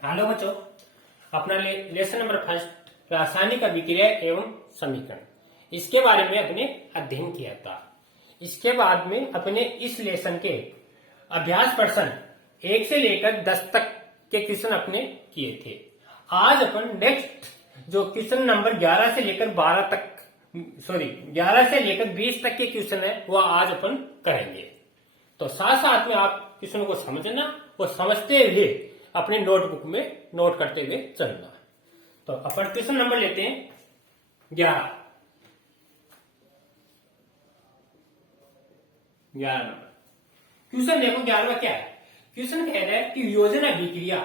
Hello बच्चों, अपना lesson number first रासायनिक अभिक्रिया एवं समीकरण इसके बारे में अपने अध्ययन किया था। इसके बाद में अपने इस लेसन के अभ्यास प्रश्न 1 से लेकर 10 तक के क्वेश्चन अपने किए थे। आज अपन नेक्स्ट जो क्वेश्चन नंबर 11 से लेकर 11 से लेकर 20 तक के क्वेश्चन है वह आज अपन करेंगे। तो साथ साथ में आप क्वेश्चन को समझना और समझते हुए अपने नोटबुक में नोट करते हुए चलना। तो अपन क्वेश्चन नंबर लेते हैं 11 नंबर। क्वेश्चन देखो 11वां क्या है। क्वेश्चन कह रहा है कि वियोजन अभिक्रिया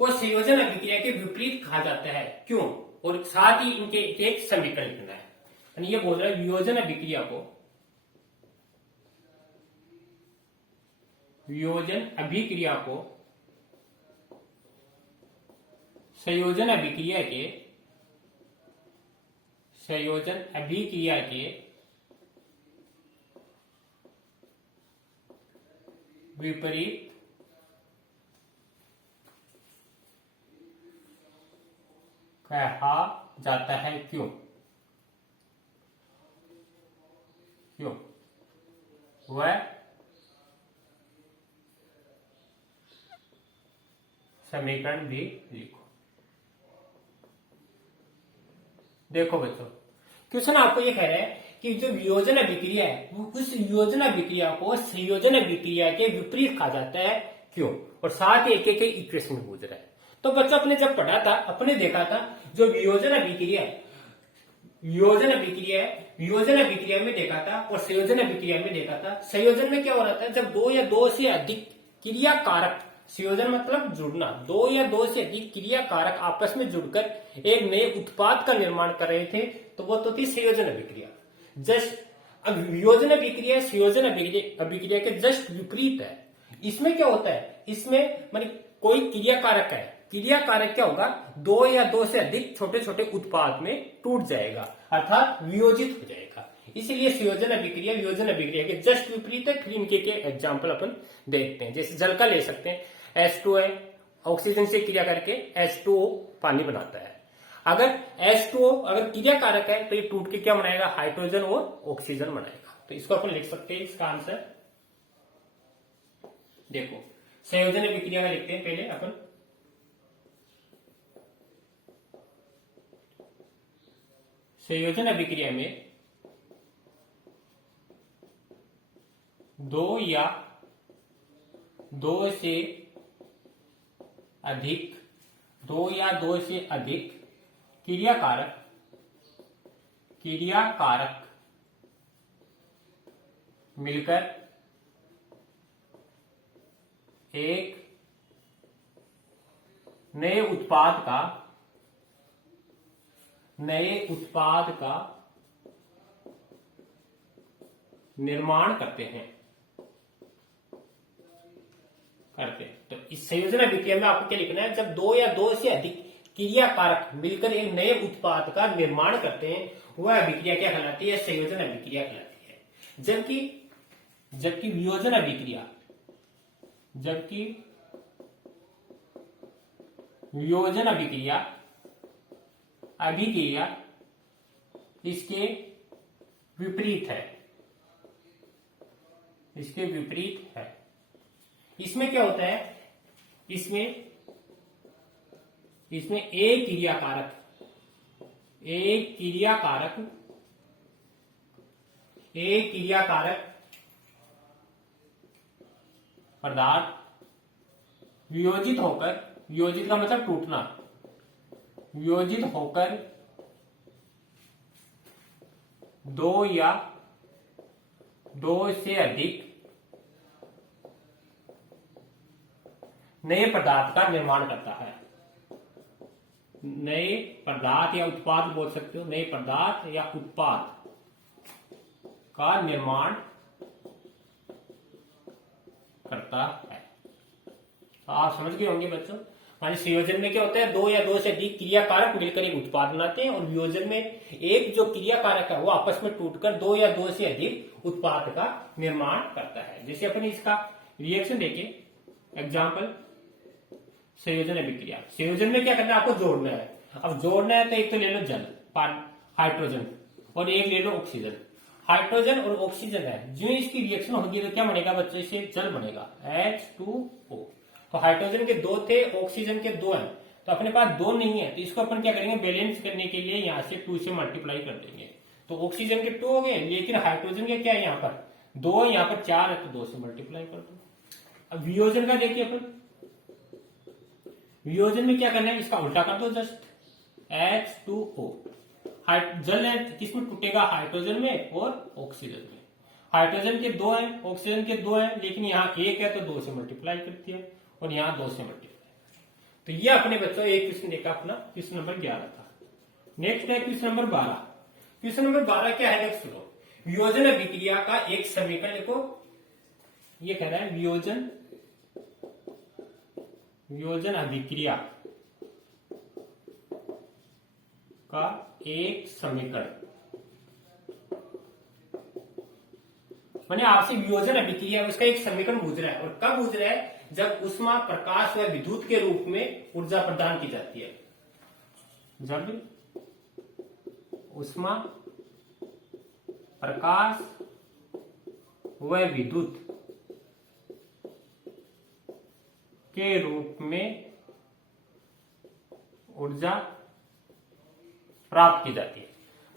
को संयोजन अभिक्रिया के विपरीत कहा जाता है, क्यों, और साथ ही इनके एक समीकरण लिखना है। यानी ये बोल रहा है वियोजन अभिक्रिया को संयोजन अभिक्रिया के विपरीत कहा जाता है, क्यों वह समीकरण भी लिखो। देखो बच्चों, क्वेश्चन आपको ये कह रहा है कि जो वियोजन अभिक्रिया है उस वियोजन अभिक्रिया को संयोजन अभिक्रिया के विपरीत कहा जाता है, क्यों, और साथ ही एक एक इक्वेशन पूछ रहा है। तो बच्चों अपने जब पढ़ा था अपने देखा था जो वियोजन अभिक्रिया में देखा था और संयोजन अभिक्रिया में देखा था। संयोजन में क्या हो रहा था, जब दो या दो से अधिक क्रिया कारक, संयोजन मतलब जुड़ना, दो या दो से अधिक क्रिया कारक आपस में जुड़कर एक नए उत्पाद का निर्माण कर रहे थे, तो वो तो थी संयोजन अभिक्रिया। जस्ट अब वियोजन अभिक्रिया संयोजन अभिक्रिया के जस्ट विपरीत है। इसमें क्या होता है, इसमें मानी कोई क्रिया कारक है, क्रिया कारक क्या होगा, दो या दो से अधिक छोटे छोटे उत्पाद में टूट जाएगा अर्थात वियोजित हो जाएगा। इसलिए संयोजन अभिक्रिया वियोजन अभिक्रिया के जस्ट विपरीत है। फिर इनके एग्जाम्पल अपन देखते हैं। जैसे जल का ले सकते हैं, H2 है, ऑक्सीजन से क्रिया करके H2O पानी बनाता है। अगर H2O अगर क्रिया कारक है तो ये टूट के क्या बनाएगा, हाइड्रोजन और ऑक्सीजन बनाएगा। तो इसको अपन लिख सकते हैं, इसका आंसर देखो संयोजन अभिक्रिया का लिखते हैं पहले अपन। संयोजन अभिक्रिया में दो या दो से अधिक क्रिया कारक मिलकर एक नए उत्पाद का निर्माण करते हैं। तो इस संयोजन अभिक्रिया में आपको क्या लिखना है, जब दो या दो से अधिक क्रिया कारक मिलकर एक नए उत्पाद का निर्माण करते हैं वह अभिक्रिया क्या कहलाती है, संयोजन अभिक्रिया कहलाती है। जबकि वियोजन अभिक्रिया इसके विपरीत है। इसमें क्या होता है, इसमें एक क्रिया कारक पदार्थ वियोजित का मतलब टूटना, वियोजित होकर दो या दो से अधिक नए पदार्थ का निर्माण करता है। नए पदार्थ या उत्पाद बोल सकते हो, नए पदार्थ या उत्पाद का निर्माण करता है। तो आप समझ गए होंगे बच्चों। माने संयोजन में क्या होता है, दो या दो से अधिक क्रिया कारक मिलकर एक उत्पाद बनाते हैं, और वियोजन में एक जो क्रिया कारक है वो आपस में टूटकर दो या दो से अधिक उत्पाद का निर्माण करता है। जैसे अपन इसका रिएक्शन देखें, एग्जाम्पल संयोजन अभिक्रिया, संयोजन में क्या करना है, आपको जोड़ना है। अब जोड़ना है तो एक तो ले लो जल, हाइड्रोजन, और एक ले लो ऑक्सीजन। हाइड्रोजन और ऑक्सीजन है, जो इसकी रिएक्शन होगी तो क्या बनेगा बच्चों, इसे जल बनेगा H2O। तो हाइड्रोजन के 2 थे, ऑक्सीजन के 2 हैं, तो अपने पास 2 नहीं है, तो इसको अपन क्या करेंगे, बैलेंस करने के लिए यहाँ से 2 से मल्टीप्लाई कर देंगे। तो ऑक्सीजन के 2 हो गए, लेकिन हाइड्रोजन के क्या है, यहाँ पर 2, यहाँ पर 4 है, तो 2 से मल्टीप्लाई कर दो। अब वियोजन का देखिए अपन, वियोजन में क्या करना है, इसका उल्टा कर दो जस्ट, H2O। जल है किसमें टूटेगा, हाइड्रोजन में और ऑक्सीजन में। हाइड्रोजन के 2 हैं, ऑक्सीजन के 2 हैं, लेकिन यहाँ 1 है तो 2 से मल्टीप्लाई करती है, और यहाँ 2 से मल्टीप्लाई। तो ये अपने बच्चों एक क्वेश्चन देखा अपना, क्वेश्चन नंबर 11 था। नेक्स्ट है क्वेश्चन नंबर 12। क्वेश्चन नंबर 12 क्या है, सुनो। वियोजन अभिक्रिया का एक समीकरण लिखो। ये कह रहा है वियोजन अभिक्रिया का एक समीकरण, मैंने आपसे वियोजन अभिक्रिया उसका एक समीकरण पूछ रहा है, और कब पूछ रहा है, जब उष्मा, प्रकाश व विद्युत के रूप में ऊर्जा प्रदान की जाती है। जब उष्मा, प्रकाश व विद्युत के रूप में ऊर्जा प्राप्त की जाती है।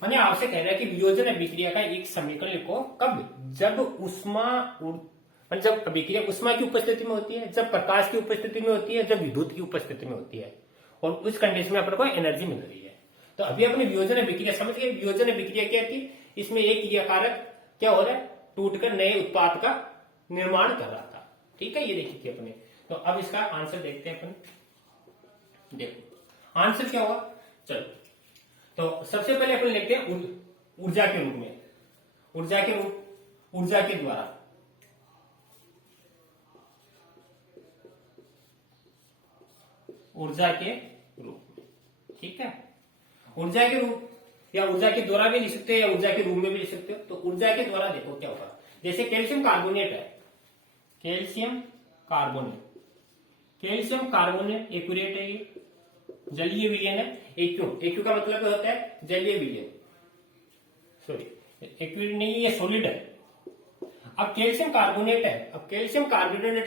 मैंने आपसे कह रहा है कि वियोजन अभिक्रिया का एक समीकरण लिखो, कब, जब उष्मा, जब अभिक्रिया उष्मा की उपस्थिति में होती है, जब प्रकाश की उपस्थिति में होती है, जब विद्युत की उपस्थिति में होती है, और उस कंडीशन में अपन को एनर्जी मिल रही है। तो अभी अपने वियोजन अभिक्रिया समझ गए। वियोजन अभिक्रिया क्या थी, इसमें एक क्रियाकारक क्या हो रहा है, टूटकर नए उत्पाद का निर्माण कर रहा था। ठीक है, ये देखिए अपने। तो अब इसका आंसर देखते हैं अपन। देखो आंसर क्या होगा, चलो। तो सबसे पहले अपन लिखते हैं ऊर्जा के रूप में, ऊर्जा के द्वारा, ऊर्जा के रूप में। ठीक है, ऊर्जा के रूप या ऊर्जा के द्वारा भी लिख सकते हो, या ऊर्जा के रूप में भी लिख सकते हो। तो ऊर्जा के द्वारा देखो क्या होगा, जैसे कैल्शियम कार्बोनेट है, कैल्शियम कार्बोनेट एक्यूरेट है, ये जलीय विलयन है। एक्यू का मतलब होता है जलीय विलयन, सॉरी एक्यूरेट नहीं, ये सॉलिड है। अब कैल्शियम कार्बोनेट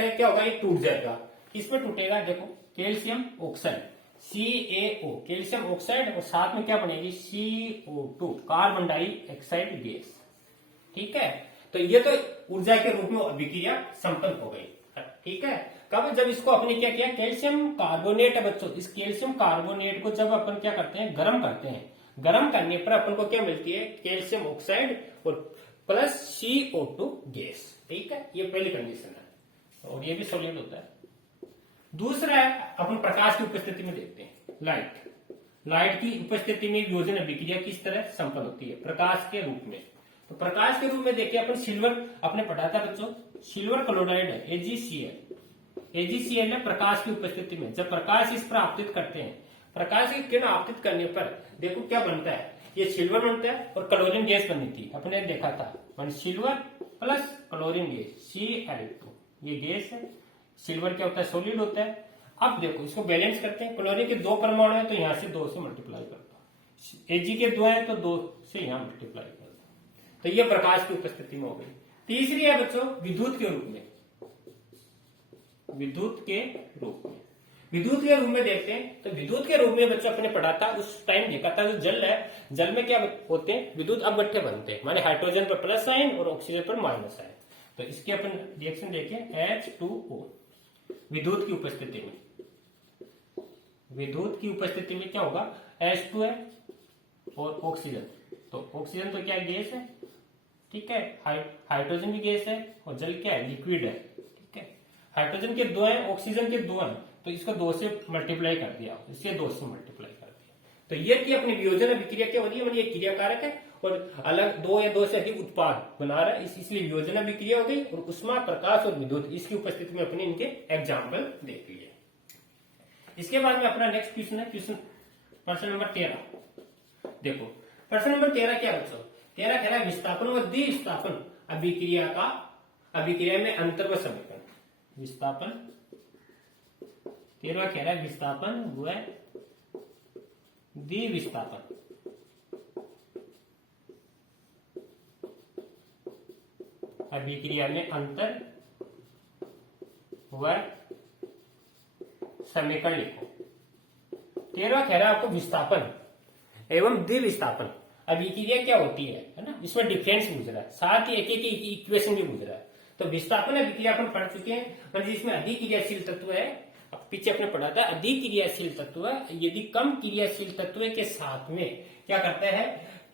है, क्या होगा, ये टूट जाएगा। किसमें टूटेगा, देखो calcium oxide, CaO, calcium oxide, और साथ में क्या बनेगी, CO2, कार्बन डाइऑक्साइड गैस। ठीक है, तो ये तो ऊर्जा के रूप में अभिक्रिया संपन्न हो गई। ठीक है, कब, जब इसको अपने क्या किया, कैल्शियम कार्बोनेट है बच्चों, इस कैल्शियम कार्बोनेट को जब अपन क्या करते हैं, गर्म करते हैं, गर्म करने पर अपन को क्या मिलती है, कैल्शियम ऑक्साइड और प्लस CO2 गैस। ठीक है, ये पहली कंडीशन है, और ये भी सॉलिड होता है। दूसरा है अपन प्रकाश की उपस्थिति में देखते हैं, लाइट की उपस्थिति में वियोजन अभिक्रिया किस तरह संपन्न होती है, प्रकाश के रूप में। तो प्रकाश के रूप में देखिए अपन सिल्वर, आपने पढ़ा था बच्चों, सिल्वर क्लोराइड है, AgCl है प्रकाश की उपस्थिति में। जब प्रकाश इस पर आपतित करते हैं, प्रकाश की किरण आपतित करने पर देखो क्या बनता है, ये सिल्वर बनता है, और क्लोरीन गैस बनी थी, अपने देखा था, silver plus chlorine gas Cl2, ये गैस है। सिल्वर क्या होता है, सॉलिड होता है। अब देखो इसको बैलेंस करते हैं, क्लोरीन के 2 परमाणु है, तो यहां से 2 से मल्टीप्लाई करता हूं, Ag के 2 है तो 2 से यहां मल्टीप्लाई करता हूं। तो ये प्रकाश की उपस्थिति में हो गई। तीसरी है बच्चों विद्युत के रूप में, विद्युत के रूप में देखते हैं। तो विद्युत के रूप में बच्चों अपने पढ़ा था, उस टाइम देखा था, जो जल है, जल में क्या होते हैं, विद्युत अपघट्य बनते हैं, माने हाइड्रोजन पर प्लस साइन और ऑक्सीजन पर माइनस साइन। तो इसके अपन रिएक्शन देखें, H2O, विद्युत की उपस्थिति में क्या होगा, H2 है और ऑक्सीजन, तो ऑक्सीजन तो क्या गैस है, ठीक है, हाइड्रोजन भी गैस है, और जल क्या है, लिक्विड है। ठीक है, हाइड्रोजन के 2 हैं, ऑक्सीजन के 2 हैं, तो इसको 2 से मल्टीप्लाई कर दिया, इससे 2 से मल्टीप्लाई कर दिया। तो ये थी अपनी वियोजन अभिक्रिया क्या हो रही है, ये क्रियाकारक है, और अलग 2 या 2 से अधिक उत्पाद बना रहा है, इसलिए वियोजन अभिक्रिया हो गई। और उष्मा, प्रकाश और विद्युत, इसकी उपस्थिति में अपने इनके एग्जाम्पल देख लिए। इसके बाद में अपना नेक्स्ट क्वेश्चन है, प्रश्न नंबर 13। देखो प्रश्न नंबर 13 क्या बच्चों, 13 कह रहा है विस्थापन व द्विस्थापन अभिक्रिया में अंतर व समीकरण। विस्थापन 13वां कह रहा है विस्थापन व द्विविस्थापन। अभिक्रिया में अंतर व समीकरण लिखो। 13वां कह रहा है आपको विस्थापन एवं द्विविस्थापन अभिक्रिया क्या होती है ना, इसमें डिफरेंस पूछ रहा है, साथ ही एक एक इक्वेशन भी पूछ रहा है। तो विस्थापन अभिक्रिया अपन पढ़ चुके हैं, मतलब जिसमें अधिक क्रियाशील तत्व है, पीछे अपने पढ़ा था अधिक क्रियाशील तत्व यदि कम क्रियाशील तत्व के साथ में क्या करता है,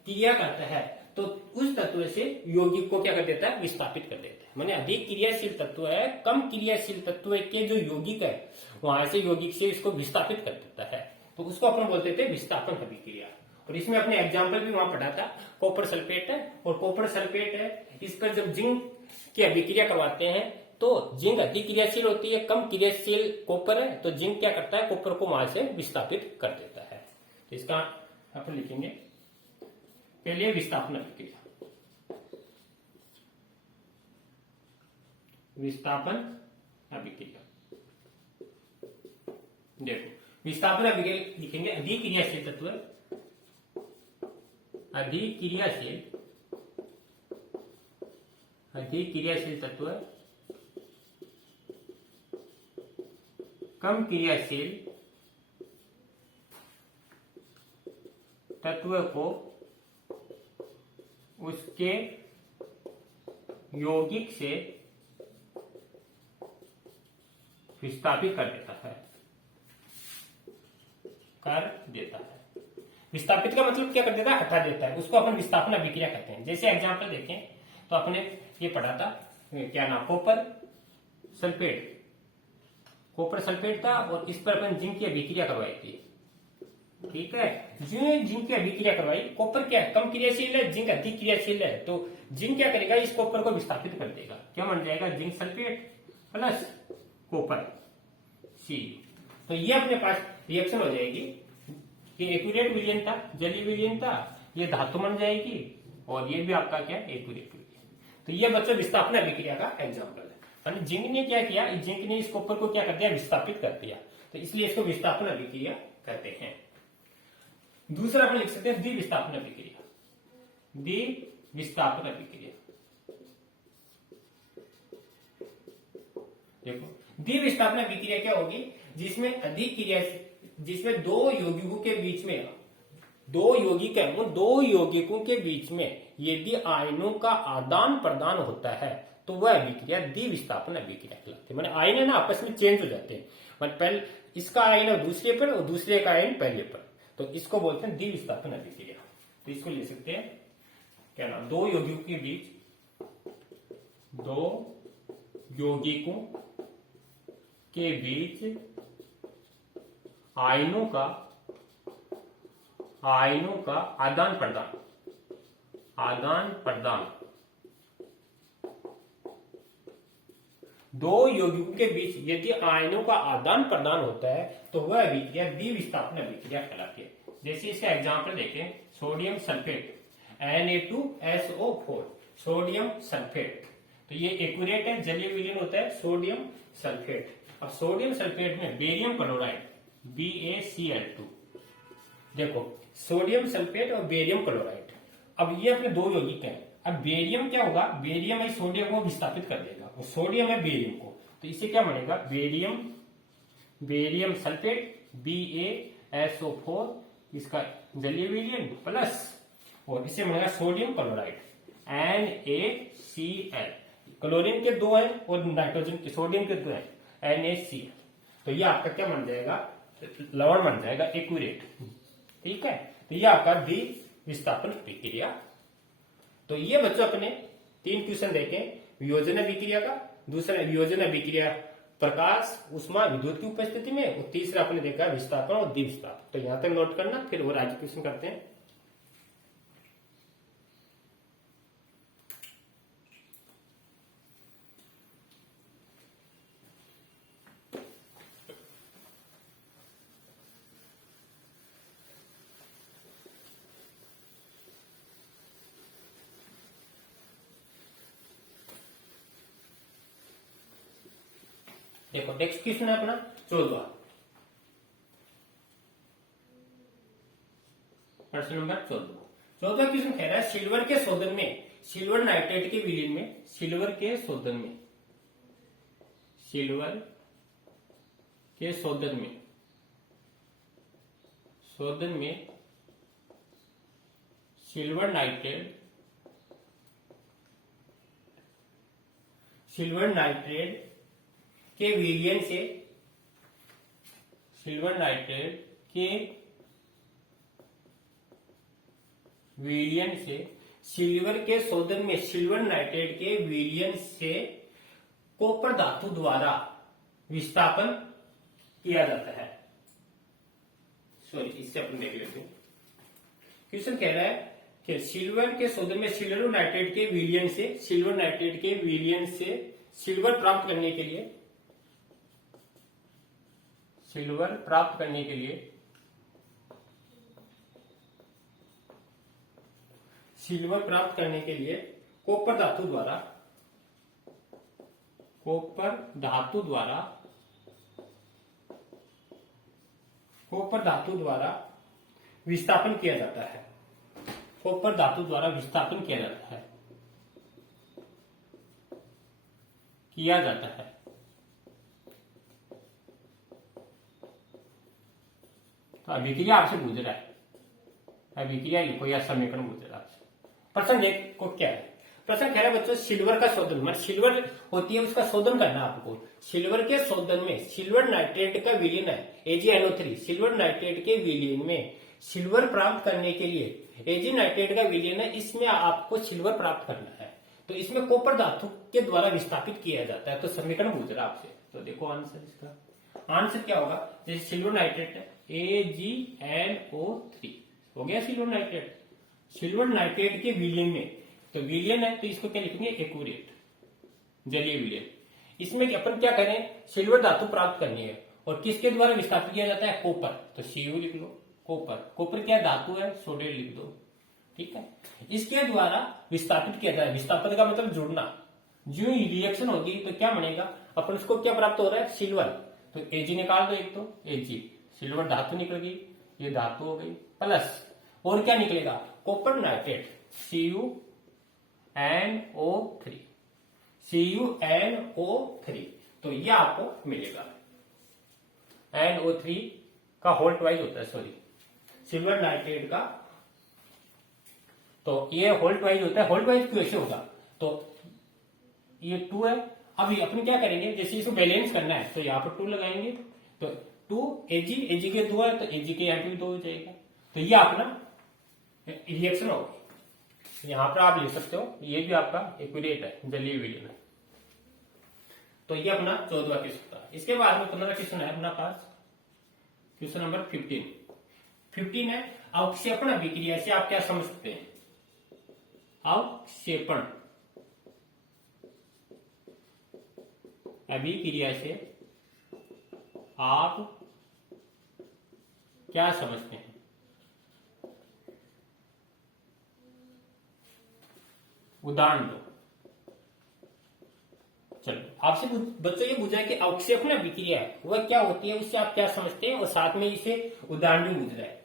क्रिया करता है, तो उस तत्व से यौगिक को क्या कर देता है, विस्थापित कर देता है। माने अधिक क्रियाशील तत्व है, कम क्रियाशील तत्व के जो यौगिक है वहां से यौगिक से इसको विस्थापित कर देता है, तो उसको अपन बोलते थे विस्थापन अभिक्रिया। और इसमें अपने एग्जाम्पल भी वहां पढ़ा था, कॉपर सल्फेट है और कॉपर सल्फेट है, इस पर जब जिंक की अभिक्रिया करवाते हैं तो जिंक अधिक क्रियाशील होती है, कम क्रियाशील कॉपर है, तो जिंक क्या करता है, कॉपर को वहां से विस्थापित कर देता है। तो इसका अपन लिखेंगे पहले विस्थापन अभिक्रिया, विस्थापन अभिक्रिया। देखो विस्थापन अभिक्रिया लिखेंगे अधिक क्रियाशील तत्व, अधिक क्रियाशील तत्व कम क्रियाशील तत्व को उसके यौगिक से विस्थापित कर देता है। विस्थापित का मतलब क्या कर देता है, हटा देता है, उसको अपन विस्थापन अभिक्रिया कहते हैं। जैसे एग्जांपल देखें तो अपने ये पढ़ा था, क्या नाम, कॉपर सल्फेट, कॉपर सल्फेट था और इस पर अपन जिंक की अभिक्रिया करवाई थी, ठीक है। जिंक की अभिक्रिया करवाई, कॉपर क्या है, कम क्रियाशील है, जिंक अधिक क्रियाशील है, तो जिंक क्या करेगा, इस कॉपर को विस्थापित कर देगा, क्या बन जाएगा, zinc sulphate plus copper C. तो ये अपने पास रिएक्शन हो जाएगी, ये एक्यूरेट विलयन था, जलीय विलयन था, ये धातु बन जाएगी और ये भी आपका क्या, एक्यूरेट विलयन। तो ये बच्चों विस्थापन अभिक्रिया का एग्जाम्पल है। जिंक ने क्या किया, जिंक ने इस कॉपर को क्या कर दिया, विस्थापित कर दिया, तो इसलिए इसको विस्थापन अभिक्रिया कहते हैं। दूसरा अपन लिख सकते हैं द्विविस्थापन अभिक्रिया, द्विविस्थापन अभिक्रिया। देखो द्विविस्थापन अभिक्रिया क्या होगी, जिसमें अधिक क्रिया, जिसमें दो यौगिकों के बीच में, दो यौगिक है, उन दो यौगिकों के बीच में यदि आयनों का आदान प्रदान होता है तो वह अभिक्रिया द्विविस्थापन अभिक्रिया कहलाती है। माने आयन है ना आपस में चेंज हो जाते हैं, मतलब पहले इसका आयन है दूसरे पर और दूसरे का आयन पहले पर, तो इसको बोलते हैं द्विविस्थापन अभिक्रिया। तो इसको ले सकते हैं क्या नाम, दो यौगिकों के बीच, दो यौगिकों के बीच आयनों का आदान प्रदान, दो यौगिकों के बीच यदि आयनों का आदान प्रदान होता है तो वह अभिक्रिया द्विविस्थापन अभिक्रिया कहलाती है। जैसे इसका एग्जांपल देखें, sodium sulphate Na2SO4, sodium sulphate, तो ये एक्यूरेट है, जलीय विलयन होता है सोडियम सल्फेट। अब सोडियम सल्फेट में बेरियम क्लोराइड BaCl2, देखो सोडियम सल्फेट और बेरियम क्लोराइड, अब ये अपने दो यौगिक हैं। अब बेरियम क्या होगा, बेरियम है सोडियम को विस्थापित कर देगा और सोडियम है बेरियम को, तो इससे क्या बनेगा, बेरियम सल्फेट BaSO4, इसका जलीय विलयन प्लस, और इससे बनेगा सोडियम क्लोराइड NaCl, क्लोरीन के दो हैं और नाइट्रोजन के, सोडियम के दो हैं NaCl, तो ये आपका क्या बन जाएगा, लवण बन जाएगा एक्यूरेट, ठीक है। तो ये आपका द्विविस्थापन अभिक्रिया। तो ये बच्चों अपने 3 क्वेश्चन देखें, वियोजन अभिक्रिया का, दूसरा वियोजन अभिक्रिया प्रकाश उष्मा विद्युत की उपस्थिति में, और तीसरा अपने देखा विस्थापन और द्विविस्थापन। तो यहां तक नोट करना, फिर और आज क्वेश्चन करते हैं। देखो नेक्स्ट क्वेश्चन है अपना 14, प्रश्न नंबर 14 क्वेश्चन कह रहा है सिल्वर के शोधन में सिल्वर नाइट्रेट के विलीन में सिल्वर के शोधन में सिल्वर के शोधन में सिल्वर नाइट्रेट के विलयन से सिल्वर नाइट्रेट के विलयन से सिल्वर के शोधन में सिल्वर नाइट्रेट के विलयन से कॉपर धातु द्वारा विस्थापन किया जाता है। सॉरी, इससे अपन देख लेते हैं। क्वेश्चन कह रहा है कि सिल्वर के शोधन में सिल्वर नाइट्रेट के विलयन से सिल्वर प्राप्त करने के लिए कॉपर धातु द्वारा विस्थापन किया जाता है। तो अभिक्रिया आपसे पूछ रहा है, अभिक्रिया लिखो या समीकरण पूछ रहा है आपसे। प्रश्न देखो क्या है। प्रश्न कह रहा है बच्चों सिल्वर का शोधन, मतलब सिल्वर होती है उसका शोधन करना आपको। सिल्वर के शोधन में सिल्वर नाइट्रेट का विलीन है AgNO3, सिल्वर नाइट्रेट के विलीन में सिल्वर प्राप्त करने के लिए Ag नाइट्रेट का विलीन है, इसमें आपको सिल्वर प्राप्त करना है। तो इसमें कॉपर धातु के द्वारा विस्थापित किया जाता है। तो समीकरण पूछ रहा है आपसे, तो देखो आंसर इसका। आंसर क्या होगा, जैसे सिल्वर नाइट्रेट है AgNO3 हो गया सिल्वर नाइट्रेट के विलयन में, तो विलयन है तो इसको क्या लिखेंगे एक्यूरेट, जलीय विलयन। इसमें अपन क्या करें, सिल्वर धातु प्राप्त करनी है और किसके द्वारा विस्थापित किया जाता है, कॉपर, तो Cu लिख लो। कॉपर क्या धातु है, सोडियम लिख दो, ठीक है। इसके द्वारा विस्थापित किया जाता है, विस्थापित का मतलब जुड़ना। जो रिएक्शन होगी तो क्या बनेगा, अपन उसको क्या प्राप्त हो रहा है, सिल्वर, तो Ag निकाल दो, एक तो Ag सिल्वर धातु निकल गई, ये धातु हो गई, प्लस और क्या निकलेगा, कॉपर नाइट्रेट CuNO3, तो ये आपको मिलेगा। NO3 का होल ट्वाइस होता है, सॉरी सिल्वर नाइट्रेट का, तो ये होल ट्वाइस होता है। होल ट्वाइस कैसे होगा, तो ये 2 है। अभी अपन क्या करेंगे, जैसे इसको बैलेंस करना है तो यहाँ पर 2 लगाएंगे, तो 2 Ag के 2 है तो Ag के यहाँ पे भी 2 हो जाएगा। तो ये अपना रिएक्शन होगी। यहां पर आप लिख सकते हो, ये भी आपका एक्यूरेट है, जलीय विलयन है। तो ये अपना 14वां क्वेश्चन था। इसके बाद में 15वां क्वेश्चन है अपना पास, क्वेश्चन नंबर 15 है अवक्षेपण अभिक्रिया से आप क्या समझते हैं। अवक्षेपण अभिक्रिया से आप क्या समझते हैं। उदाहरण दो। चलो आपसे बच्चों ये पूछा है कि अवक्षेपण अभिक्रिया है वह क्या होती है, उससे आप क्या समझते हैं, और साथ में इसे उदाहरण भी पूछ रहा है।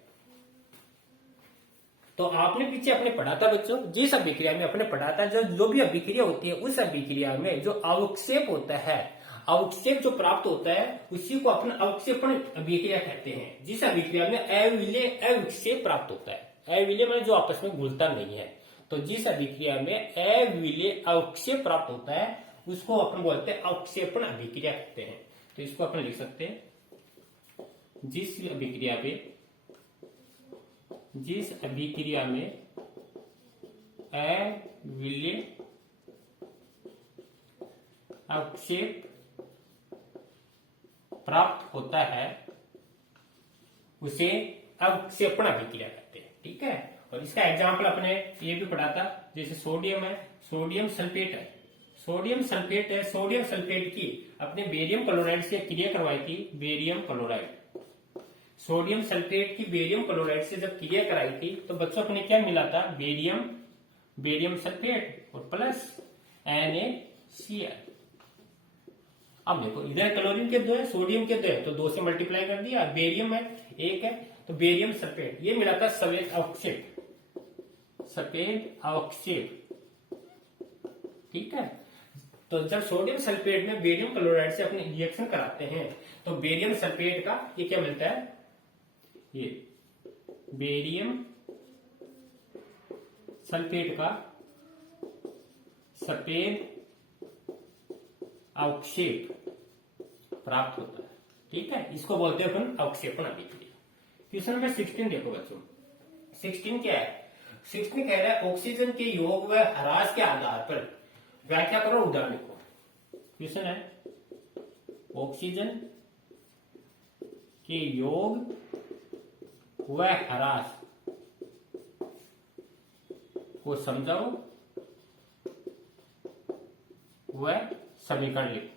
तो आपने पीछे अपने पढ़ा था बच्चों, जिस अभिक्रिया में अपने पढ़ा था, जो भी अभिक्रिया होती है उस अभिक्रिया में जो अवक्षेप होता है, अवक्षेप जो प्राप्त होता है उसी को अपन अवक्षेपण अभिक्रिया कहते हैं। जिस अभिक्रिया में अविलेय अविक्षेप प्राप्त होता है, अविलेय मतलब जो आपस में घुलता नहीं है, तो जिस अभिक्रिया में अविलेय अवक्षेप प्राप्त होता है उसको अपन बोलते हैं अवक्षेपण अभिक्रिया कहते हैं। तो इसको अपन लिख सकते हैं, जिस अभिक्रिया में अविलेय अवक्षेप प्राप्त होता है उसे अवक्षेपण अभिक्रिया कहते हैं, ठीक है। और इसका एग्जाम्पल अपने ये भी पढ़ा था, जैसे सोडियम है, सोडियम सल्फेट है, सोडियम सल्फेट की अपने बेरियम क्लोराइड से क्रिया करवाई थी, बेरियम क्लोराइड, सोडियम सल्फेट की बेरियम क्लोराइड से जब क्रिया कराई थी तो बच्चों अपने क्या मिला था, बेरियम सल्फेट और प्लस NaCl। अब देखो इधर क्लोरीन के 2 है, सोडियम के 2 है, तो 2 से मल्टीप्लाई कर दिया, बेरियम है 1 है, तो बेरियम सल्फेट, ये मिला था सफेद अवक्षेप, सफेद अवक्षेप, ठीक है। तो जब सोडियम सल्फेट में बेरियम क्लोराइड से अपने रिएक्शन कराते हैं तो बेरियम सल्फेट का ये क्या मिलता है, ये बेरियम सल्फेट का सफेद अवक्षेप प्राप्त होता है, ठीक है। इसको बोलते हैं अपन अवक्षेपण अभिक्रिया। क्वेश्चन नंबर 16 देखो बच्चों, 16 क्या है, 16 कह रहा है ऑक्सीजन के योग व ह्रास के आधार पर व्याख्या करो उदाहरण लिखो। क्वेश्चन है ऑक्सीजन के योग व ह्रास को समझाओ व समीकरण लिखो।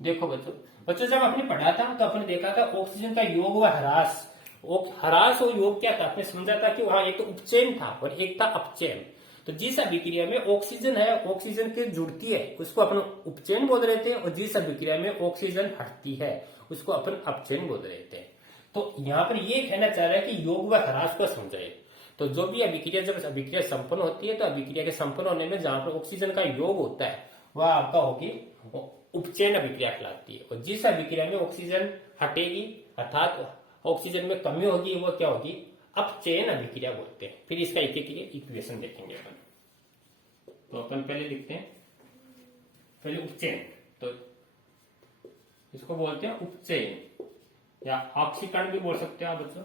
देखो बच्चों जब आपने पढ़ा था तो आपने देखा था ऑक्सीजन का योग व ह्रास, ह्रास और योग क्या था, आपने समझा था कि वहां एक तो उपचयन था और एक था अपचयन। तो जिस अभिक्रिया में ऑक्सीजन है, ऑक्सीजन की जुड़ती है, उसको अपन उपचयन बोल रहे थे, और जिस अभिक्रिया में ऑक्सीजन हटती है उसको अपन अपचयन बोल रहे थे। तो यहाँ पर ये कहना चाह रहा है कि योग व ह्रास को समझाए। तो जो भी अभिक्रिया, जब अभिक्रिया संपन्न होती है तो अभिक्रिया के संपन्न होने में जहां पर ऑक्सीजन का योग होता है वह आपका होगी उपचयन अभिक्रिया कहलाती है, और जिस अभिक्रिया में ऑक्सीजन हटेगी अर्थात ऑक्सीजन में कमी होगी वो क्या होगी, अपचयन अभिक्रिया बोलते हैं। फिर इसका एक एक इक्वेशन देखेंगे अपन। तो अपन पहले लिखते हैं, पहले उपचयन, तो इसको बोलते हैं उपचयन या ऑक्सीकरण भी बोल सकते हैं आप बच्चों।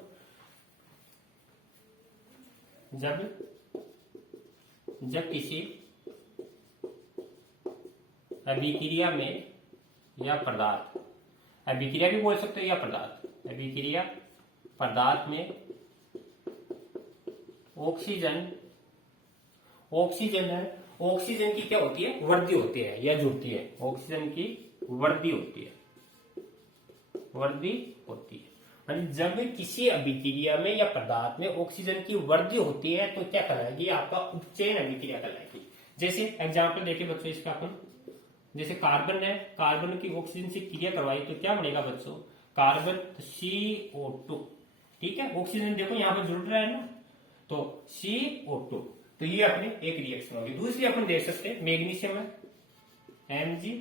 जब किसी अभिक्रिया में या पदार्थ, अभिक्रिया भी बोल सकते हो या पदार्थ, अभिक्रिया पदार्थ में ऑक्सीजन है, ऑक्सीजन की क्या होती है, वृद्धि होती है या जुड़ती है, ऑक्सीजन की वृद्धि होती है, वृद्धि होती है। जब किसी अभिक्रिया में या पदार्थ में ऑक्सीजन की वृद्धि होती है तो क्या कहलाएगी, आपका उपचयन अभिक्रिया कहलाएगी। जैसे एग्जाम्पल देखिए बच्चों इसका अपन, जैसे कार्बन है, कार्बन की ऑक्सीजन से क्रिया करवाई तो क्या बनेगा बच्चों, कार्बन CO2, ठीक है। ऑक्सीजन देखो यहां पर जुड़ रहा है ना, तो CO2, तो ये अपनी एक रिएक्शन होगी। दूसरी अपन देख सकते हैं मैग्नीशियम है, Mg,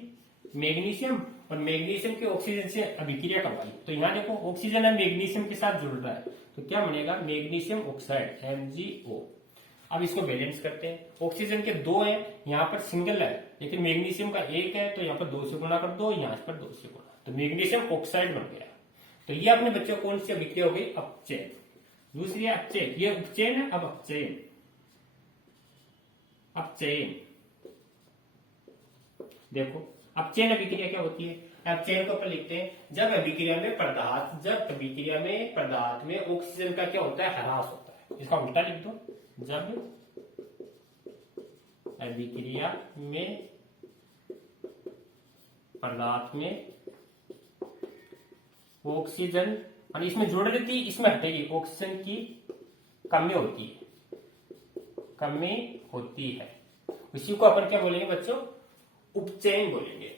मैग्नीशियम, और मैग्नीशियम के ऑक्सीजन से अभिक्रिया करवाई तो यहाँ देखो ऑक्सीजन है मैग्नीशियम के साथ जुड़ रहा है तो क्या बनेगा, मैग्नीशियम ऑक्साइड MgO। अब इसको बैलेंस करते हैं, ऑक्सीजन के 2 है, यहाँ पर सिंगल है, लेकिन मैग्नीशियम का 1 है, तो यहाँ पर 2 से गुणा कर दो, यहाँ पर 2 से गुणा, तो मैग्नीशियम ऑक्साइड बन गया। तो ये अपने बच्चों कौन सी अभिक्रिया हो गई, अपचयन। दूसरी है अपचयन, ये उपचयन है, अब अपचयन, अपचयन देखो अपचयन अभिक्रिया क्या होती है, अपचयन को अपन लिखते हैं जब अभिक्रिया में पदार्थ, जब अभिक्रिया में पदार्थ में ऑक्सीजन का क्या होता है, ह्रास होता है। इसका उल्टा लिख दो, जब अभिक्रिया में पदार्थ में ऑक्सीजन, और इसमें जुड़ रही थी इसमें हटेगी, ऑक्सीजन की कमी होती है, कमी होती है, उसी को अपन क्या बोलेंगे बच्चों, उपचयन बोलेंगे।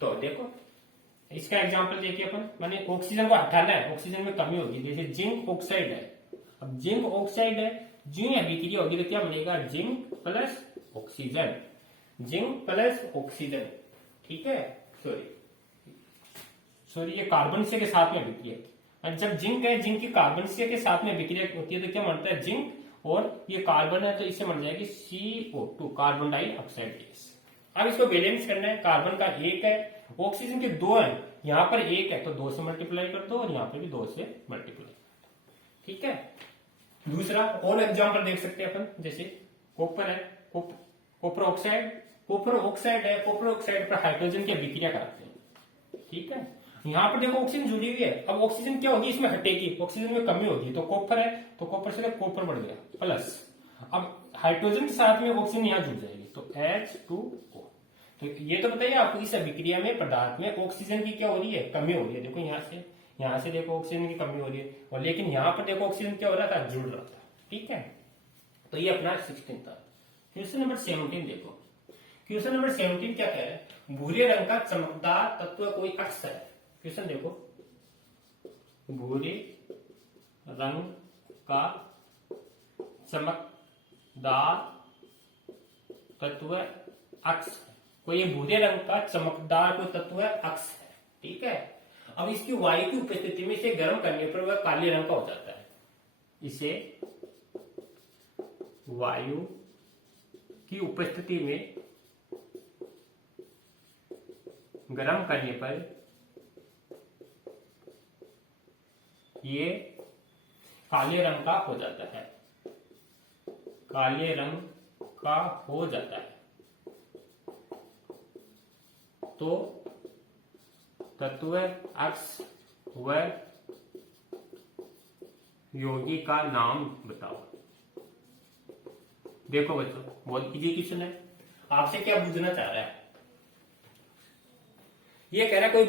तो देखो इसका एग्जांपल देखिए अपन, माने ऑक्सीजन को हटाना है, ऑक्सीजन में कमी होगी, जैसे जिंक ऑक्साइड है, अब जिंक ऑक्साइड है, जिंक अभिक्रिया होगी तो क्या बनेगा, zinc plus oxygen, zinc plus oxygen, ठीक है। सॉरी ये कार्बन से के साथ में अभिक्रिया, और जब जिंक है, जिंक की कार्बन से के साथ में अभिक्रिया होती है तो क्या बनता है, जिंक, और ये कार्बन है तो इससे बन जाएगी CO2, कार्बन डाइऑक्साइड गैस। अब इसको बैलेंस करना है, कार्बन का 1 है, ऑक्सीजन के 2 है, यहाँ पर 1 है तो 2 से मल्टीप्लाई कर दो, और यहाँ पर भी 2 से मल्टीप्लाई कर दो, ठीक है। दूसरा और एग्जांपल देख सकते हैं अपन, जैसे कॉपर है, कॉपर ऑक्साइड, कॉपर ऑक्साइड है, कॉपर ऑक्साइड पर हाइड्रोजन की अभिक्रिया कराते हैं, ठीक है। यहाँ पर देखो ऑक्सीजन जुड़ी हुई है, अब ऑक्सीजन क्या होगी, इसमें हटेगी, ऑक्सीजन में कमी होगी, तो कॉपर है तो कॉपर से कॉपर बढ़ गया प्लस, अब हाइड्रोजन के साथ में ऑक्सीजन यहाँ जुड़ जाएगी तो H2O। तो ये तो बताइए आपको इस अभिक्रिया में पदार्थ में ऑक्सीजन की क्या हो रही है, कमी हो रही है। देखो यहाँ से देखो ऑक्सीजन की कमी हो रही है, और लेकिन यहाँ पर देखो ऑक्सीजन क्या हो रहा था, जुड़ रहा था, ठीक है। तो ये अपना 16 था। क्वेश्चन नंबर 17 देखो, क्वेश्चन नंबर 17 क्या कह रहा है, भूरे रंग का चमकदार तत्व कोई अक्ष है। क्वेश्चन देखो, भूरे रंग का चमकदार तत्व अक्ष है। कोई ये भूरे रंग का चमकदार कोई तत्व अक्ष है, ठीक है। अब इसकी वायु की उपस्थिति में इसे गर्म करने पर वह काले रंग का हो जाता है। इसे वायु की उपस्थिति में गर्म करने पर ये काले रंग का हो जाता है, काले रंग का हो जाता है। तो तत्व अक्ष व योगी का नाम बताओ। देखो बच्चों, बहुत इजी क्वेश्चन है। आपसे क्या पूछना चाह रहा है, ये कह रहा है कोई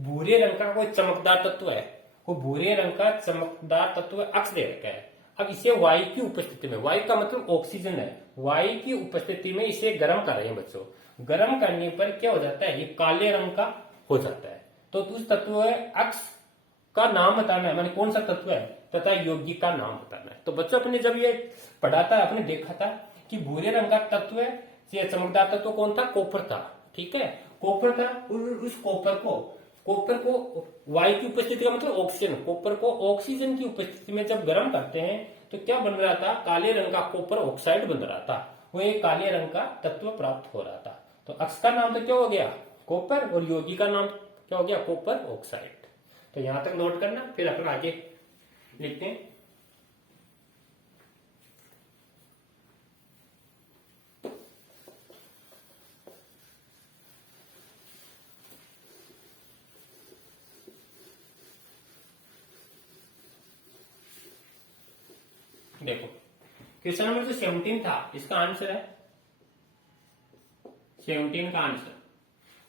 भूरे रंग का कोई चमकदार तत्व है, कोई भूरे रंग का चमकदार तत्व अक्ष दे रखा है। अब इसे वायु की उपस्थिति में, वायु का मतलब ऑक्सीजन है, वायु की उपस्थिति में इसे गर्म कर रहे हैं बच्चों। गर्म करने पर क्या हो जाता है, ये काले रंग का हो जाता है। तो उस तत्व अक्ष का नाम बताना है, माने कौन सा तत्व है तथा यौगिक का नाम बताना है। तो बच्चों अपने जब ये पढ़ा था, आपने देखा था कि भूरे रंग का तत्व है, ये चमकदार तत्व कौन था, कॉपर था, ठीक है, कॉपर था। उस कॉपर को वायु की उपस्थिति का मतलब ऑक्सीजन, कॉपर को ऑक्सीजन की उपस्थिति में जब गर्म करते हैं तो क्या बन रहा था, काले रंग का कॉपर ऑक्साइड बन रहा था, वो एक काले रंग का तत्व प्राप्त हो रहा था। तो अक्ष का नाम तो क्या हो गया, कॉपर, और यौगिक का नाम क्या हो गया, कॉपर ऑक्साइड। तो यहां तक नोट करना, फिर अपन आगे लिखते हैं। देखो क्वेश्चन नंबर जो 17 था, इसका आंसर है 17 का आंसर।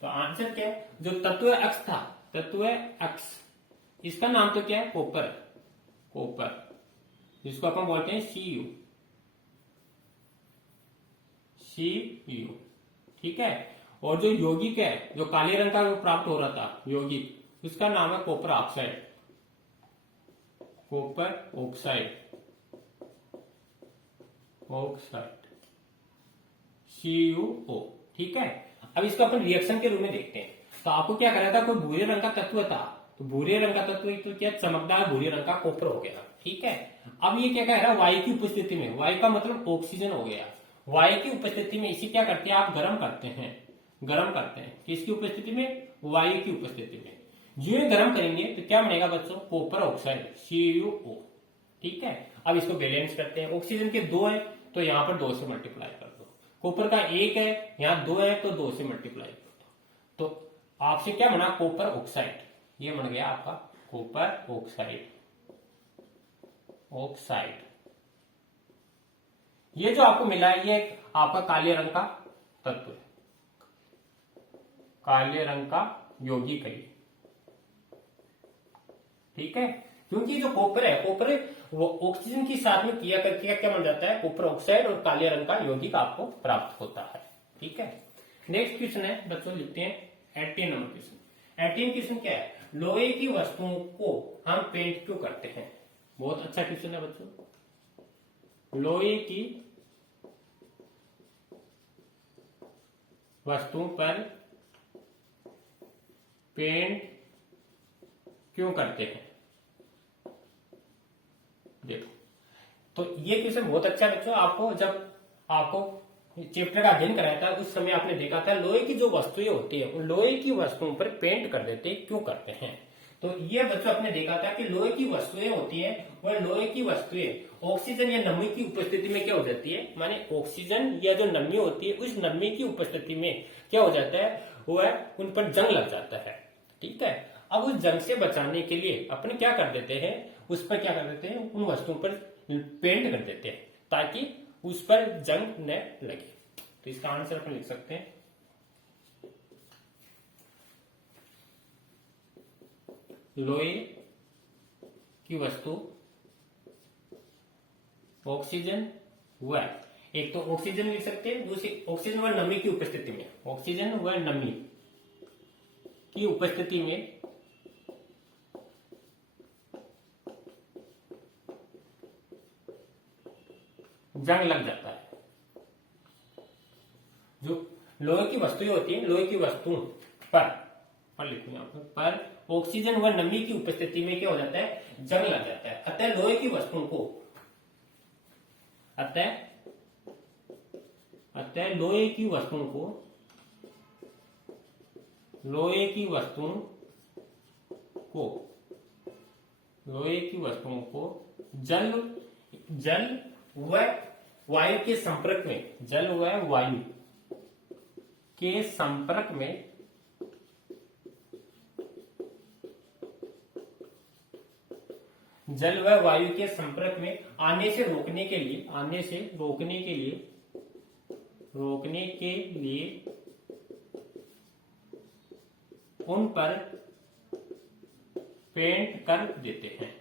तो आंसर क्या है, जो तत्व अक्ष था, तत्व अक्ष, इसका नाम तो क्या है, कॉपर, कॉपर, जिसको अपन बोलते हैं Cu, Cu, ठीक है। और जो यौगिक है, जो काले रंग का प्राप्त हो रहा था यौगिक, उसका नाम है copper oxide, copper oxide, oxide, CuO, ठीक है। अब इसको अपन रिएक्शन के रूप में देखते हैं। तो आपको क्या करा था, कोई भूरे रंग का तत्व था, तो भूरे रंग का तत्व तो क्या, चमकदार भूरे रंग का कॉपर हो गया, ठीक है। अब ये क्या कह रहा है, वायु की उपस्थिति में, वायु का मतलब ऑक्सीजन हो गया, वायु की उपस्थिति में इसे क्या करते हैं, आप गर्म करते हैं, गर्म करते हैं किसकी उपस्थिति में, वायु की उपस्थिति में। जो ये गर्म करेंगे तो क्या बनेगा बच्चों, कॉपर ऑक्साइड, CuO, ठीक है। अब इसको बैलेंस करते हैं, ऑक्सीजन के 2 है तो यहां पर 2 से मल्टीप्लाई कर दो, कॉपर का 1 है, यहां 2 है तो 2 से मल्टीप्लाई कर दो। तो आपसे क्या बना, कॉपर ऑक्साइड, ये बन गया आपका कॉपर ऑक्साइड, ऑक्साइड। ये जो आपको मिला है, ये आपका काले रंग का तत्व है, काले रंग का यौगिक है, ठीक है। क्योंकि जो कॉपर है, कॉपर वो ऑक्सीजन के साथ में क्रिया करके क्या बन जाता है, कॉपर ऑक्साइड, और काले रंग का यौगिक आपको प्राप्त होता है, ठीक है। नेक्स्ट क्वेश्चन है बच्चों, लिखते हैं 18 नंबर क्वेश्चन। 18 क्वेश्चन क्या है, लोहे की वस्तुओं को हम पेंट क्यों करते हैं। बहुत अच्छा क्वेश्चन है बच्चों। लोहे की वस्तुओं पर पेंट क्यों करते हैं। देखो, तो ये क्वेश्चन बहुत अच्छा है बच्चों। आपको जब आपको चैप्टर का अध्ययन कराया था, उस समय आपने देखा था लोहे की जो वस्तुएं होती है, उन लोहे की वस्तुओं पर पेंट कर देते, क्यों करते हैं। तो ये बच्चों आपने देखा था कि लोहे की वस्तुएं होती है, वह लोहे की वस्तुएं ऑक्सीजन या नमी की उपस्थिति में क्या हो जाती है, माने ऑक्सीजन या जो नमी होती है, उस नमी की उपस्थिति में क्या हो जाता है, वह उन पर जंग लग जाता है, ठीक है। अब उस जंग से बचाने के लिए अपने क्या कर देते हैं, उस पर क्या कर देते हैं, उन वस्तुओं पर पेंट कर देते हैं ताकि उस पर जंग न लगे। तो इसका आंसर अपन लिख सकते हैं लोहे की वस्तु ऑक्सीजन व, एक तो ऑक्सीजन लिख सकते हैं, दूसरी ऑक्सीजन व नमी की उपस्थिति में, ऑक्सीजन व नमी की उपस्थिति में जंग लग जाता है। जो लोहे की वस्तुएं होती है, लोहे की वस्तुओं पर लिखूंगा यहाँ पर ऑक्सीजन व नमी की उपस्थिति में क्या हो जाता है, जंग लग जाता है। अतः लोहे की वस्तुओं को लोहे की वस्तुओं को जल व वायु के संपर्क में, जल व वायु के संपर्क में आने से रोकने के लिए उन पर पेंट कर देते हैं।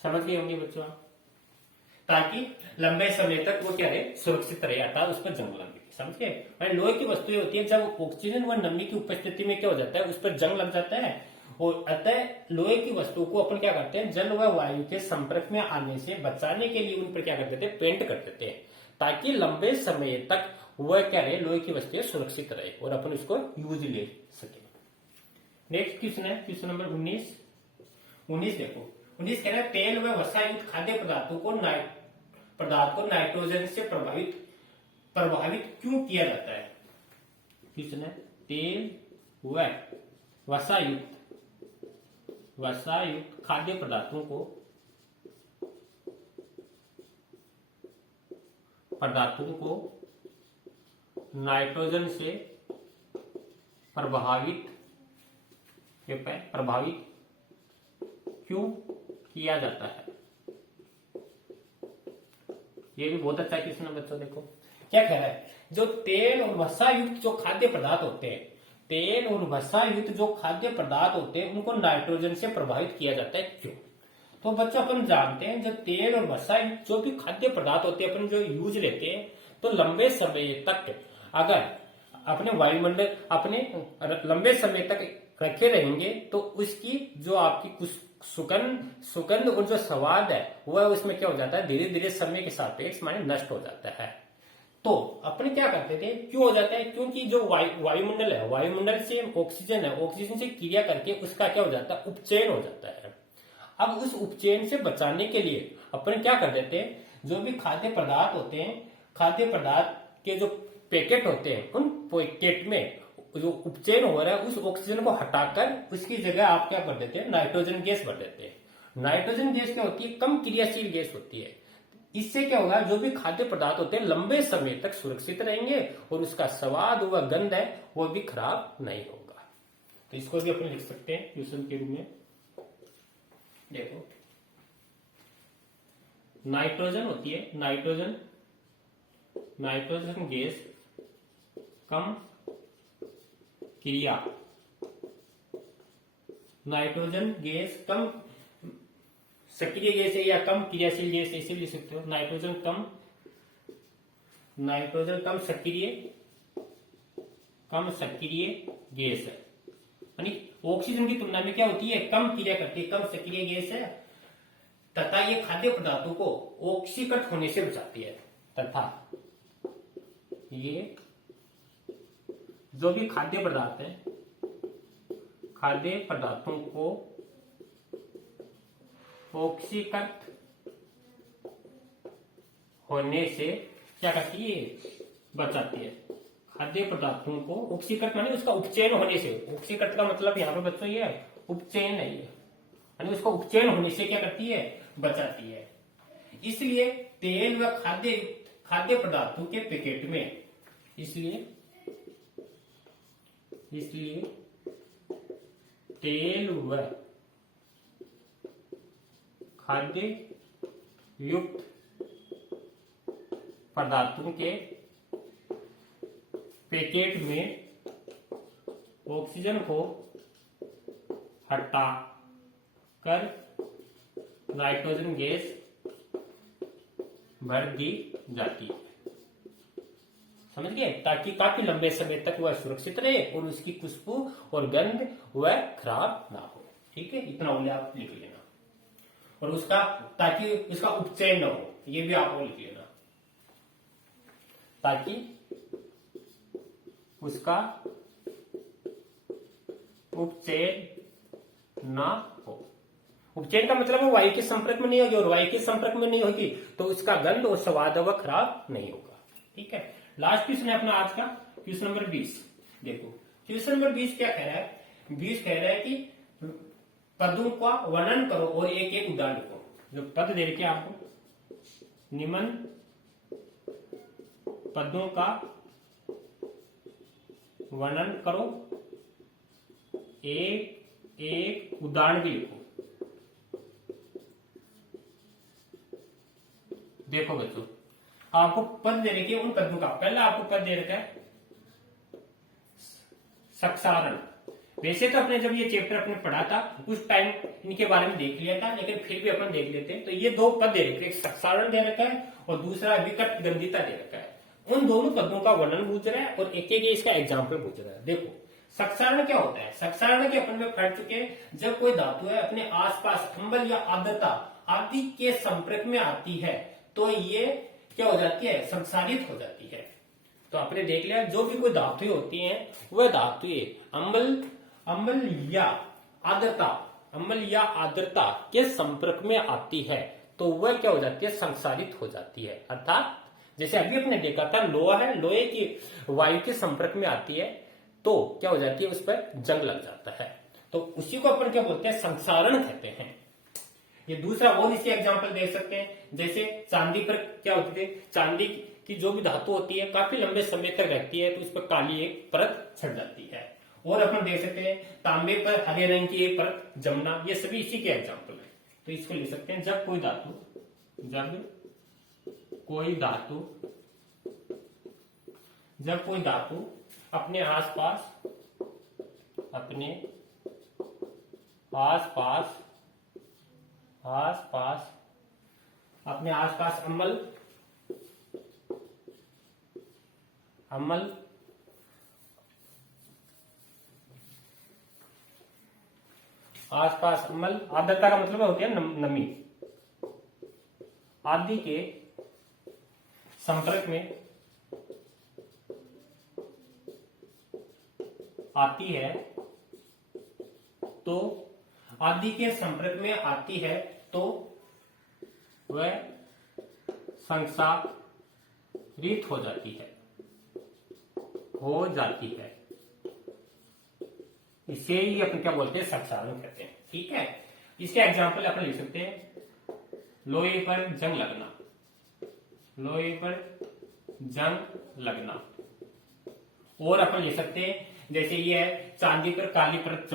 समझ गए होंगे बच्चों आप? ताकि लंबे समय तक वो क्या रहे, सुरक्षित रहे, अर्थात उस पर जंग लगे। समझ गए? लोहे की वस्तुएं होती है, जब ऑक्सीजन व नमी की उपस्थिति में क्या हो जाता है, उस पर जंग लग जाता है। और अतः लोहे की वस्तु को अपन क्या करते हैं, जल व वायु के संपर्क में आने से बचाने के लिए उन पर क्या कर देते हैं, पेंट कर देते हैं, ताकि लंबे समय तक वह क्या रहे, लोहे की वस्तुएं सुरक्षित रहे और अपन इसको यूज ले सके। नेक्स्ट क्वेश्चन है क्वेश्चन नंबर 19 देखो 19 कह रहा है तेल व वसा युक्त खाद्य पदार्थ को नाइट्रोजन से प्रभावित क्यों किया जाता है। क्वेश्चन है तेल व वसा युक्त खाद्य पदार्थों को नाइट्रोजन से प्रभावित क्यों किया जाता है। ये भी बहुत अच्छा क्वेश्चन है बच्चों। देखो क्या कह रहा है, जो तेल और वसा युक्त जो खाद्य पदार्थ होते हैं उनको नाइट्रोजन से प्रभावित किया जाता है, क्यों। तो बच्चों अपन जानते हैं जब तेल और वसा युक्त जो भी खाद्य पदार्थ होते हैं अपन जो यूज लेते हैं, तो लंबे समय तक अगर अपने वायुमंडल लंबे समय तक रखे रहेंगे तो उसकी जो आपकी कुछ सुगंध और जो स्वाद है वह उसमें क्या हो जाता है, धीरे धीरे समय के सापेक्ष माने नष्ट हो जाता है। तो अपने क्या करते थे, क्यों हो जाता है, क्योंकि जो वायुमंडल है, वायुमंडल से ऑक्सीजन से क्रिया करके उसका क्या हो जाता है, उपचयन हो जाता है। अब उस उपचयन से बचाने के लिए अपन क्या कर देते हैं, जो भी खाद्य पदार्थ होते हैं, खाद्य पदार्थ के जो पैकेट होते हैं, उन पैकेट में जो उपचयन हो रहा है उस ऑक्सीजन को हटाकर उसकी जगह आप क्या कर देते हैं, नाइट्रोजन गैस भर देते हैं। नाइट्रोजन गैस क्या होती है, कम क्रियाशील गैस होती है। इससे क्या होगा, जो भी खाद्य पदार्थ होते हैं लंबे समय तक सुरक्षित रहेंगे और उसका स्वाद व गंध है वो भी खराब नहीं होगा। तो इसको भी अपन लिख सकते हैं क्वेश्चन के रूप में। देखो नाइट्रोजन होती है, नाइट्रोजन गैस कम क्रिया, नाइट्रोजन गैस कम सक्रिय गैस है या कम क्रियाशील गैस, ऐसे लिख सकते हो। नाइट्रोजन कम सक्रिय गैस है, यानी ऑक्सीजन की तुलना में क्या होती है, कम क्रिया करती है, कम सक्रिय गैस है, तथा ये खाद्य पदार्थों को ऑक्सीकट होने से बचाती है, तथा ये जो भी खाद्य पदार्थ है, खाद्य पदार्थों को ऑक्सीकृत होने से क्या करती है, बचाती है। खाद्य पदार्थों को ऑक्सीकृत माने उसका उपचयन होने से, ऑक्सीकृत का मतलब यहाँ पे बच्चों ये उपचयन नहीं है, यानी उसका उपचयन होने से क्या करती है, बचाती है। इसलिए तेल व खाद्य पदार्थों के पैकेट में, इसलिए तेल व खाद्य युक्त पदार्थों के पैकेट में ऑक्सीजन को हटा कर नाइट्रोजन गैस भर दी जाती है। समझ गए, ताकि काफी लंबे समय तक वह सुरक्षित रहे और उसकी खुशबू और गंध वह खराब ना हो। ठीक है, इतना बोले आप लिख लेना। और उसका ताकि उसका उपचयन न हो, ये भी आप लिख लेना ताकि उसका उपचयन ना हो। उपचयन का मतलब है वायु के संपर्क में नहीं होगी, और वायु के संपर्क में नहीं होगी तो उसका गंध और स्वाद वह खराब नहीं होगा। ठीक है, लास्ट क्वेश्चन है अपना आज का, क्वेश्चन नंबर 20। देखो क्वेश्चन नंबर 20 क्या कह रहा है, 20 कह रहा है कि पदों का वर्णन करो और एक एक उदाहरण लिखो। जो पद दे रखे आपको, निम्न पदों का वर्णन करो, एक एक उदाहरण भी लिखो। देखो बच्चों, आपको पद दे रखे उन पदों का, पहला आपको पद दे रखा है सक्सारण। वैसे तो अपने जब ये चैप्टर अपने पढ़ा था उस टाइम इनके बारे में देख लिया था, लेकिन फिर भी अपन देख लेते हैं। तो ये दो पद दे रखे, एक सक्सारण दे रखा है और दूसरा विकट गंधिता दे रखा है। उन दोनों पदों का वर्णन पूछ रहा है और एक एक इसका एग्जाम्पल पूछ रहा है। देखो सक्सारण क्या होता है, सक्सारण के अपन में पढ़ चुके हैं। जब कोई धातु है अपने आसपास अम्ल या आर्द्रता आदि के संपर्क में आती है तो ये क्या हो जाती है, संसारित हो जाती है। तो आपने देख लिया, जो भी कोई धातुएं होती हैं वह धातुएं अम्ल या आर्द्रता के संपर्क में आती है तो वह क्या हो जाती है, संसारित हो जाती है। अर्थात जैसे अभी अपने देखा था लोहा है, लोहे की वायु के संपर्क में आती है तो क्या हो जाती है, उस पर जंग लग जाता है। तो उसी को अपन क्या बोलते हैं, संसारण कहते हैं। ये दूसरा और इसी एग्जांपल दे सकते हैं, जैसे चांदी पर क्या होती है, चांदी की जो भी धातु होती है काफी लंबे समय तक रहती है तो उस पर काली एक परत छट जाती है। और अपन देख सकते हैं तांबे पर हरे रंग की एक परत जमना, ये सभी इसी के एग्जाम्पल है। तो इसको लिख सकते हैं, जब कोई धातु अपने आसपास अम्ल आर्द्रता का मतलब होती है नमी आदि के संपर्क में आती है तो वह संसारित हो जाती है। इसे ही अपन क्या बोलते हैं, सक्सारण कहते हैं। ठीक है, इसके एग्जाम्पल अपन लिख सकते हैं, लोहे पर जंग लगना। और अपन लिख सकते हैं जैसे ये है, चांदी पर काली परत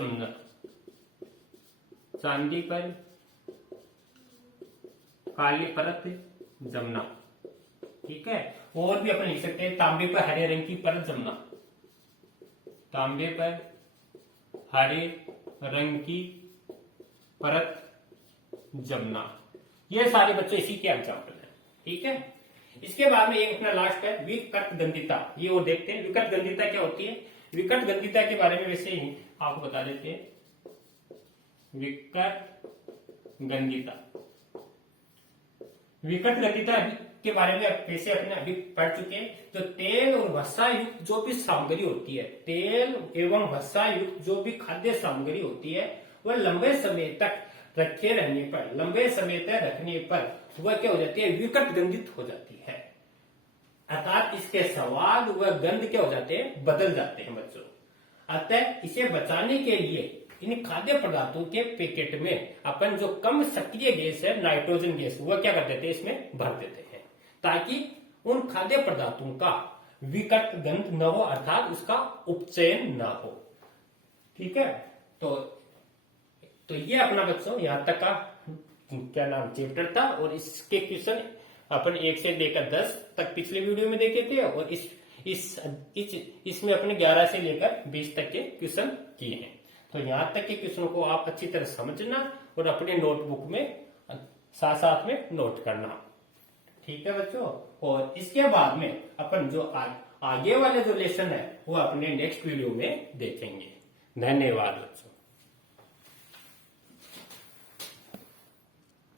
जमना, ठीक है। और भी अपन लिख सकते हैं, तांबे पर हरे रंग की परत जमना, ये सारे बच्चे इसी के एग्जाम्पल हैं। ठीक है, इसके बाद में एक अपना लास्ट है विकट गंधिता। ये और देखते हैं विकट गंधिता क्या होती है। विकट गंधिता के बारे में वैसे ही आपको बता देते हैं। विकट गंधिता के बारे में वैसे अपने अभी पढ़ चुके हैं। तो तेल और वसा युक्त जो भी सामग्री होती है, तेल एवं वसा युक्त जो भी खाद्य सामग्री होती है, वह लंबे समय तक रखने पर वह क्या हो जाती है, विकट गंधित हो जाती है। अर्थात इसके स्वाद व गंध क्या हो जाते हैं, बदल जाते हैं बच्चों। अतः इसे बचाने के लिए इन खाद्य पदार्थों के पैकेट में अपन जो कम सक्रिय गैस है, नाइट्रोजन गैस, वह क्या कर देते हैं, इसमें भर देते हैं ताकि उन खाद्य पदार्थों का विकट गंध न हो, अर्थात उसका उपचयन ना हो। ठीक है, तो ये अपना बच्चों यहाँ तक का क्या नाम चैप्टर था। और इसके क्वेश्चन अपन 1 से लेकर 10 तक पिछले वीडियो में देखे थे और इसमें अपने 11 से लेकर 20 तक के क्वेश्चन किए हैं। तो यहाँ तक के क्वेश्चन को आप अच्छी तरह समझना और अपने नोटबुक में साथ में नोट करना। ठीक है बच्चों, और इसके बाद में अपन जो आगे वाले जो लेसन है वो अपने नेक्स्ट वीडियो में देखेंगे। धन्यवाद बच्चों।